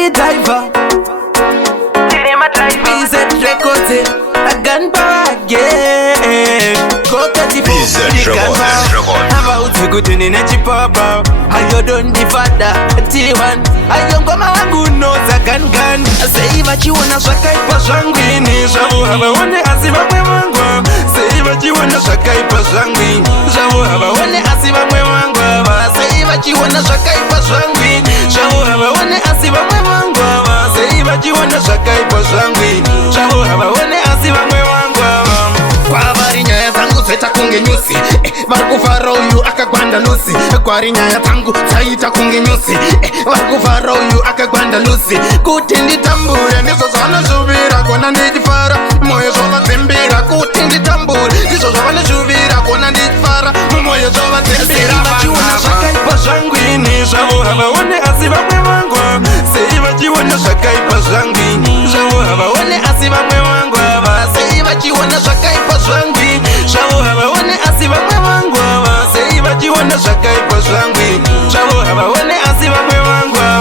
the diver. BZ Records, a gun power again. Go to the about to go to the next papa. I don't the father, T1. I don't go my good nose, a gun. I say, but you wanna sakai pasangini. So have a one as if I'm a say, but you wanna sakai pasangini. So have a one as if I'm a say, but you wanna sakai pasangini. So have a one as if I'm a say, but you wanna sakai pasangini. So have a one as if I'm a kwa varinya ya tangu saita kunge nyusi Varkufara uyu akagwanda lusi Kwa rinya ya tangu saita kunge nyusi Varkufara uyu akagwanda lusi Kutindi tambure niso zana shubira Kona ndijifara moyo zova tembira Kutindi tambure niso zana shubira Kona ndijifara moyo zova tembira Seiva shakai pasangwini Shabu haba wane asiba mwewangwa Seiva shakai pasangwini Shabu haba wane asiba mwewangwa Seiva shakai pasangwini Shabu haba wane asiba mwewangwa Seiva shakai pasangwini Shabu haba wane asiba mwewangwa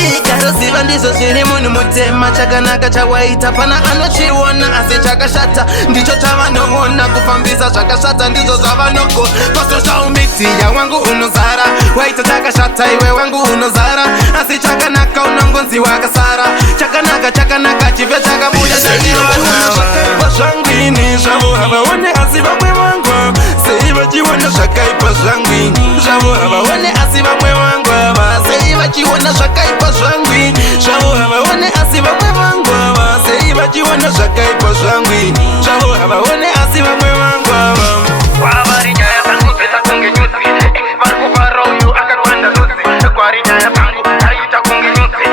Ikaro siva ndizo shiri munu mutema Chakanaka chawaita pana anochiwona Ase chakashata ndicho chavanongona Kufambisa chakashata ndizo zavanoko Kosto shaumiti ya wangu unozara Waita chakashata iwe wangu unozara Ase chakanaka unongonzi wakasara Chakanaka chivya chakabuja Shakai pasangwini Shabu haba wane asiba mwewangwa Seiva shakai pasangwini Shabu haba wane asiba mwewangwa Seiva shakai pasangwini Shabu haba wane asiba mwewangwa Seiva shakai pasangwini Shabu haba wane asiba mwewangwa Kwa varinya ya tangu seta kunge nyusi Varkufara uyu akagwanda lusi Kwa rinya ya tangu saita kunge nyusi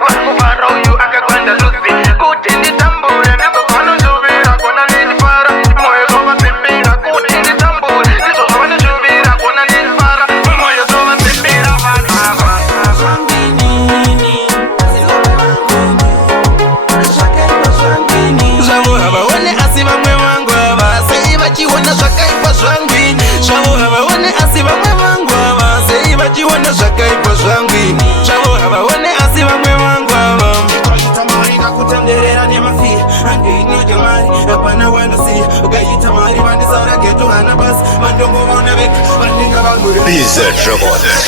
Varkufara uyu akagwanda lusi Kutindi tambure niso zana shubira Kona ndijifara moyo zova tembira Kutindi tambure niso zana shubira Kona ndijifara moyo zova tembira Shabu haba wane asiba mwewangwa Seiva shakai pasangwini Shabu haba wane asiba mwewangwa Seiva shakai pasangwini Shabu haba wane asiba mwewangwa Ukayita mari na kutenderera ni mafi Andi ino jamari Apana wanda si Ukayita mari bandi sara getu hana bas Mandongo wana vek Bandi nga bangure BZ Records.